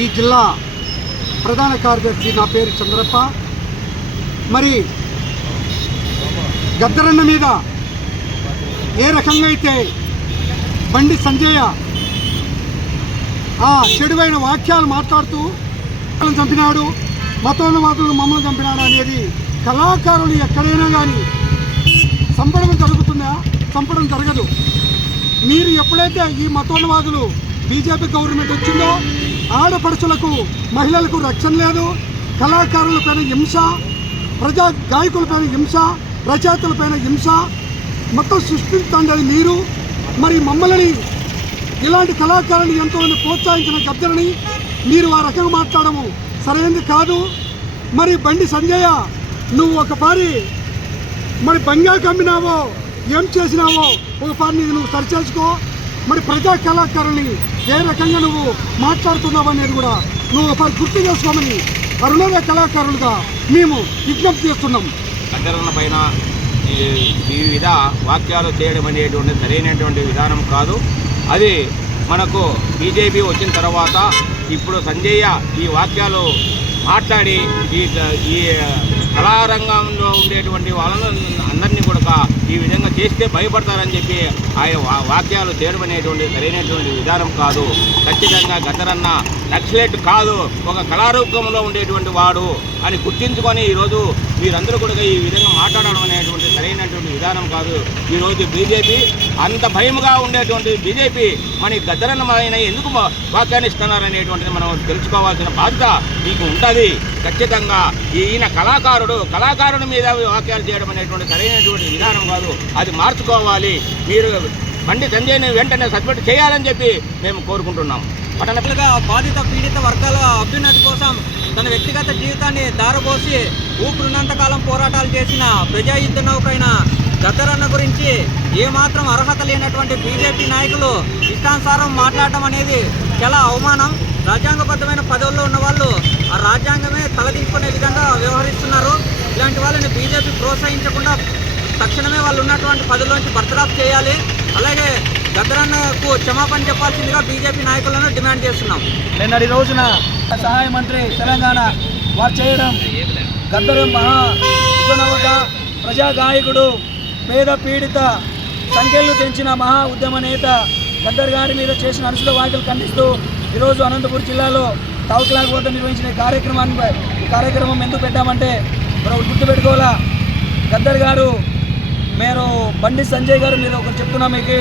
ఈ జిల్లా ప్రధాన కార్యదర్శి నా పేరు చంద్రప్ప. మరి గద్దరన్న మీద ఏ రకంగా అయితే బండి సంజయ ఆ చెడువైన వాక్యాలు మాట్లాడుతూ చంపినాడు మతోన్నవాదులు మమ్మల్ని చంపినాడు అనేది కళాకారులు ఎక్కడైనా కానీ చంపడం జరుగుతుందా? చంపడం జరగదు. మీరు ఎప్పుడైతే ఈ మతోన్వాదులు బీజేపీ గవర్నమెంట్ వచ్చిందో ఆడపడుచులకు మహిళలకు రక్షణ లేదు కళాకారుల పైన హింస ప్రజా గాయకులపైన హింస రచయితలపైన హింస మొత్తం సృష్టించండి మీరు మరి మమ్మల్ని ఇలాంటి కళాకారుని ఎంతోమంది ప్రోత్సహించిన గద్దరిని మీరు ఆ రకంగా మాట్లాడము సరైనది కాదు. మరి బండి సంజయ నువ్వు ఒకసారి మరి బంగారు కమ్మినావో ఏం చేసినావో ఒకసారి నువ్వు సరిచేసుకో మరి ప్రజా కళాకారుని ఏ రకంగా నువ్వు మాట్లాడుతున్నావు అనేది కూడా నువ్వు ఒకసారి గుర్తు చేసుకోమని అరుణోదయ కళాకారులుగా మేము విజ్ఞప్తి చేస్తున్నాం. అడ్డరణ పైన ఈ వివిధ వాక్యాలు చేయడం అనేటువంటి సరైనటువంటి విధానం కాదు. అది మనకు బీజేపీ వచ్చిన తర్వాత ఇప్పుడు సంజయ్య ఈ వాక్యాలు మాట్లాడి ఈ కళారంగంలో ఉండేటువంటి వాళ్ళను అందరినీ కూడా ఈ విధంగా చేస్తే భయపడతారని చెప్పి ఆయన వా- వాక్యాలు చేయడం అనేటువంటి సరైనటువంటి విధానం కాదు. ఖచ్చితంగా గతరన్న నక్సలెట్ కాదు. ఒక కళారూపంలో ఉండేటువంటి వాడు అని గుర్తించుకొని ఈరోజు మీరందరూ కూడా ఈ విధంగా మాట్లాడడం అనేటువంటి సరైనటువంటి కాదు. ఈరోజు బీజేపీ అంత భయముగా ఉండేటువంటి బీజేపీ మన గద్దరమైన ఆయన ఎందుకు వ్యాఖ్యానిస్తున్నారనేటువంటిది మనం తెలుసుకోవాల్సిన బాధ్యత మీకు ఉంటుంది. ఖచ్చితంగా ఈయన కళాకారుడు కళాకారుడి మీద వాక్యాలు చేయడం అనేటువంటి సరైనటువంటి విధానం కాదు. అది మార్చుకోవాలి. మీరు బండి సంజయ్ని వెంటనే సస్పెండ్ చేయాలని చెప్పి మేము కోరుకుంటున్నాం. పట్టణ పట్టణగా బాధిత పీడిత వర్గాల అభ్యున్నతి కోసం తన వ్యక్తిగత జీవితాన్ని దారపోసి ఊపిరినంతకాలం పోరాటాలు చేసిన ప్రజాయుద్ధ నౌకైన దత్తరన్న గురించి ఏమాత్రం అర్హత లేనటువంటి బీజేపీ నాయకులు ఇష్టానుసారం మాట్లాడటం అనేది చాలా అవమానం. రాజ్యాంగబద్ధమైన పదవుల్లో ఉన్న వాళ్ళు ఆ రాజ్యాంగమే తలదించుకునే విధంగా వ్యవహరిస్తున్నారు. ఇలాంటి వాళ్ళని బీజేపీ ప్రోత్సహించకుండా తక్షణమే వాళ్ళు ఉన్నటువంటి పదవుల్లోంచి బర్తరాఫ్ చేయాలి. అలాగే గద్దరన్నకు క్షమాపణ చెప్పాల్సిందిగా బీజేపీ నాయకులను డిమాండ్ చేస్తున్నాం. నిన్నటి రోజున సహాయ మంత్రి తెలంగాణ వారు చేయడం గద్దరం మహా ప్రజా గాయకుడు పేద పీడిత సంఖ్యలు తెంచిన మహా ఉద్యమ నేత గద్దర్ గారి మీద చేసిన అనుసుల వ్యాఖ్యలు ఖండిస్తూ ఈరోజు అనంతపురం జిల్లాలో తౌక్లాగ్ వద్ద నిర్వహించిన కార్యక్రమాన్ని కార్యక్రమం ఎందుకు పెట్టామంటే మనం గుర్తుపెట్టుకోవాలా? గద్దర్ గారు మీరు బండి సంజయ్ గారు మీరు ఒకటి చెప్తున్నా మీకు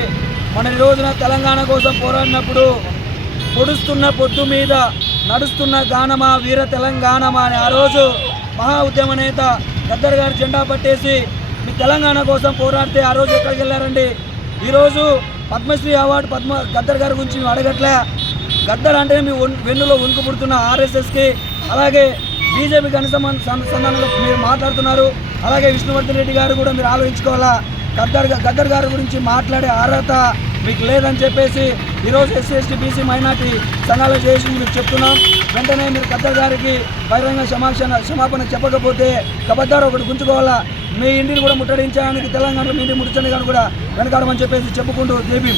మన ఈ రోజున తెలంగాణ కోసం పోరాడినప్పుడు పొడుస్తున్న పొద్దు మీద నడుస్తున్న గానమా వీర తెలంగాణమా అని ఆ రోజు మహా ఉద్యమ నేత గద్దర్ గారు జెండా పట్టేసి మీ తెలంగాణ కోసం పోరాడితే ఆ రోజు ఎక్కడికి వెళ్ళారండి? ఈరోజు పద్మశ్రీ అవార్డు పద్మ గద్దర్ గారి గురించి మేము అడగట్లే. గద్దర్ అంటే మీ వెన్నులో ఉనికి పుడుతున్న ఆర్ఎస్ఎస్కి అలాగే బీజేపీకి అనుసంధాన సంధానంలో మీరు మాట్లాడుతున్నారు. అలాగే విష్ణువర్ధన్ రెడ్డి గారు కూడా మీరు ఆలోచించుకోవాలా? గద్దర్ గద్దర్ గారి గురించి మాట్లాడే అర్హత మీకు లేదని చెప్పేసి ఈరోజు ఎస్సీ ఎస్టీ బీసీ మైనార్టీ సంఘాలు చేసి మీకు చెప్తున్నాం. వెంటనే మీరు గద్దర్ గారికి బహిరంగ క్షమాపణ క్షమాపణ చెప్పకపోతే కబద్దారు ఒకటి గుంజుకోవాలా? మీ ఇంటిని కూడా ముట్టడించడానికి తెలంగాణలో మీ ఇంటిని ముట్టించండి కానీ కూడా వెనకాడమని చెప్పేసి చెప్పుకుంటూ జేపీ